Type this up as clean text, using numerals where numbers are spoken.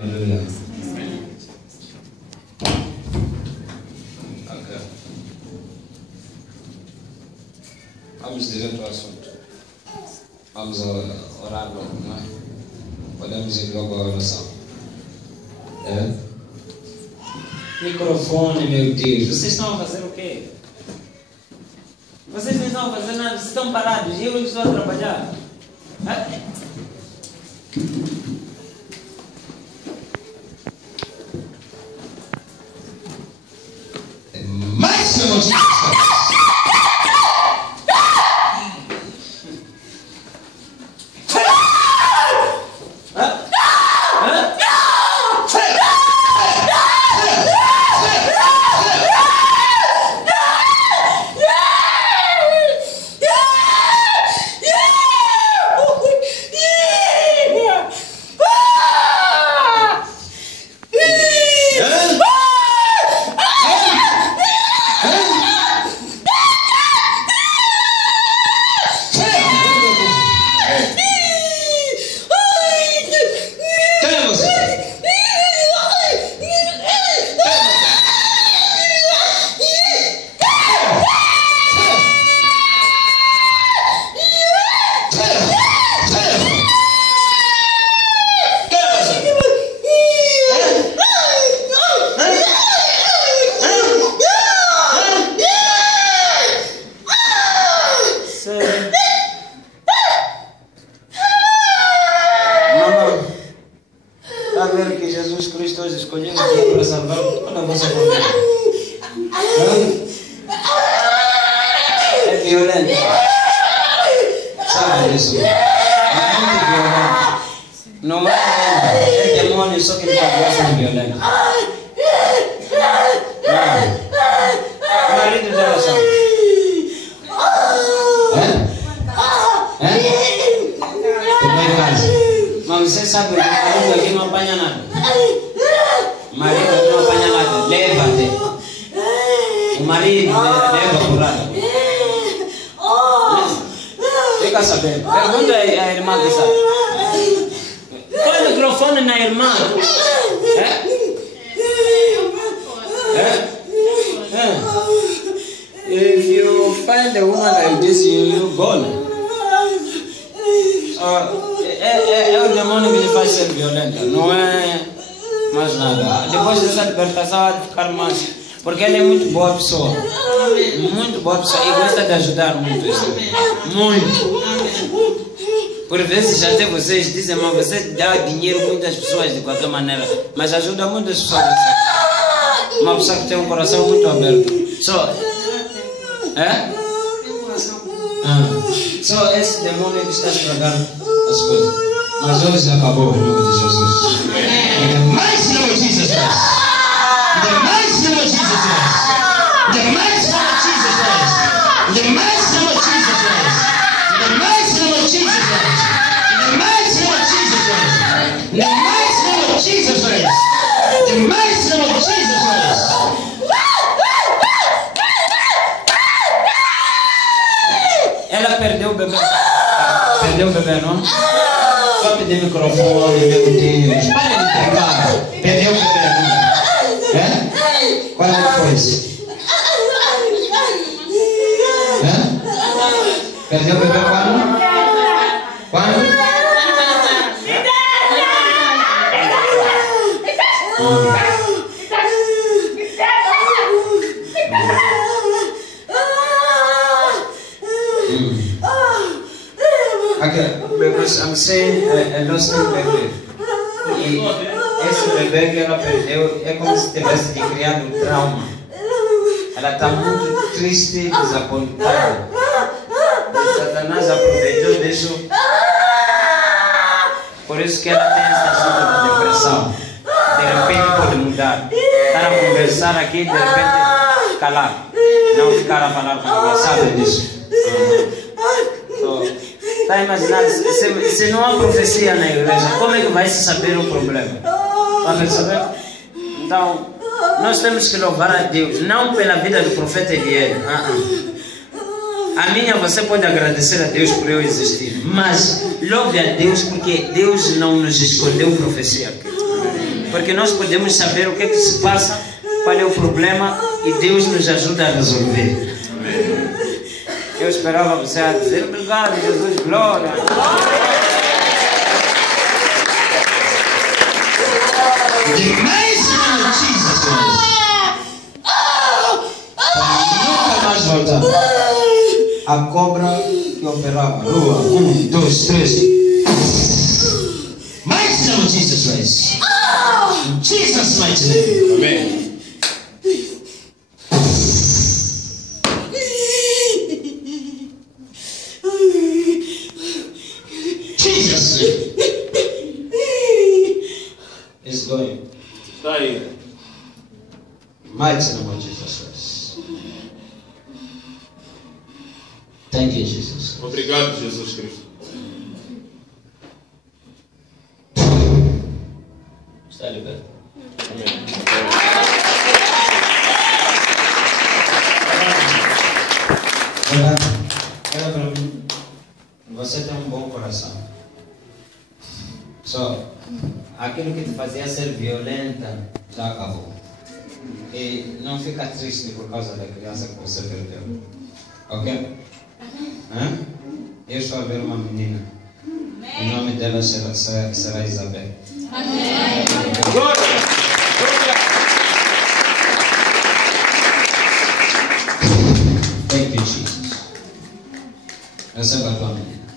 Aleluia. Ok. Vamos direto ao assunto. Vamos orar logo, não é? Podemos ir logo à oração. É? Microfone, meu Deus. Vocês estão a fazer o quê? Vocês não estão a fazer nada, vocês estão parados. E eu estou a trabalhar. Mais notícias. Porque ela é muito boa pessoa. Muito boa pessoa. E gosta de ajudar muito. Muito. Por vezes até vocês dizem, mas você dá dinheiro a muitas pessoas de qualquer maneira. Mas ajuda muitas pessoas. Uma pessoa que tem um coração muito aberto. Só esse demônio que está a estragar as coisas. Mas hoje acabou em nome de Jesus. In the mighty name of Jesus Christ. In the mighty name of Jesus Christ. In the mighty name of Jesus Christ. In the mighty name of Jesus Christ. In the mighty name of Jesus Christ. In the mighty name of Jesus Christ. In the mighty name of Jesus Christ. In the mighty name of Jesus Christ. Ela perdeu o bebê. Perdeu o bebê, não? Só pedir microfone, meu Deus. Para de pegar. Perdeu o bebê, não? Quando foi isso? Perdeu o bebê quando? Quando? Because I'm saying I lost a baby. E esse bebê que ela perdeu é como se tivesse criado um trauma. Ela está muito triste, desapontada. Satanás aproveitou disso. Por isso que ela tem essa situação de depressão. De repente pode mudar. Estar a conversar aqui, de repente calar. Não ficar a falar com ela, sabe disso. Está imaginando, se não há profecia na igreja, como é que vai se saber o problema? Vai saber? Então, nós temos que louvar a Deus, não pela vida do profeta Eliel. A minha você pode agradecer a Deus por eu existir, mas louve a Deus porque Deus não nos escondeu profecia aqui. Porque nós podemos saber o que é que se passa, qual é o problema e Deus nos ajuda a resolver. Eu esperava você a dizer obrigado, Jesus, glória. Demais notícias, nunca mais voltar. A cobra que operava rua 1, 2, 3. Mais notícias, guys. In Jesus' mighty name. Amen. Jesus is going. Está aí. Mighty name of Jesus Christ. Thank you, Jesus. Obrigado, Jesus Cristo. Está liberto. Amém. Olha para mim. Você tem um bom coração. Só aquilo que te fazia ser violenta já acabou. E não fica triste por causa da criança que você perdeu. Ok? Hã? Eu estou a ver uma menina. O nome dela será Isabel. Amém. Glória! Thank you, Jesus. Receba a tua menina.